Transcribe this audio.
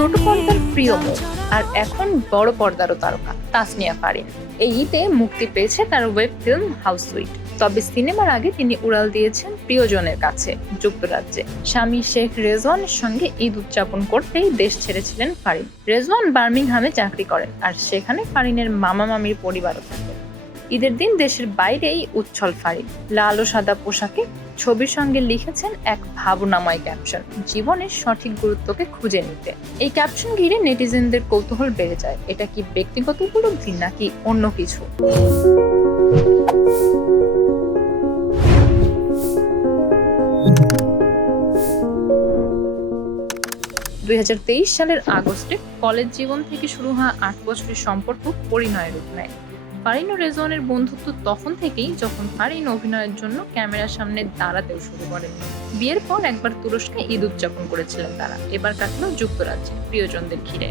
ছোট পর্দার প্রিয় মুখ আর এখন বড় পর্দারও তারকা তাসনিয়া ফারিন এই ঈদে মুক্তি পেয়েছে তার ওয়েব ফিল্ম হাউসউইট। তবে সিনেমার আগে তিনি উড়াল দিয়েছেন প্রিয়জনের কাছে যুক্তরাজ্যে। স্বামী শেখ রেজওয়ানের সঙ্গে ঈদ উদযাপন করতেই দেশ ছেড়েছিলেন ফারিন। রেজওয়ান বার্মিংহামে চাকরি করেন আর সেখানে ফারিনের মামা মামির পরিবারও থাকে। ঈদের দিন দেশের বাইরেই উচ্ছল ফারিন। লাল ও সাদা পোশাকে ছবির সঙ্গে লিখেছেন এক ভাবনাময় ক্যাপশন, জীবনের সঠিক গুরুত্বকে খুঁজে নিতে। এই ক্যাপশন ঘিরে নেটিজেনদের কৌতূহল বেড়ে যায়। এটা কি ব্যক্তিগত উপলব্ধি নাকি অন্য কিছু? 2023 সালের আগস্টে কলেজ জীবন থেকে শুরু হওয়া 8 বছরের সম্পর্ক পরিণয়ের রূপ নেয়। ফারিন ও রেজওয়ানের বন্ধুত্ব তখন থেকেই যখন ফারিন অভিনয়ের জন্য ক্যামেরার সামনে দাঁড়াতেও শুরু করেন। বিয়ের পর একবার তুরস্কে ঈদ উদযাপন করেছিলেন তারা, এবার কাটলো যুক্তরাজ্যে প্রিয়জনদের ঘিরে।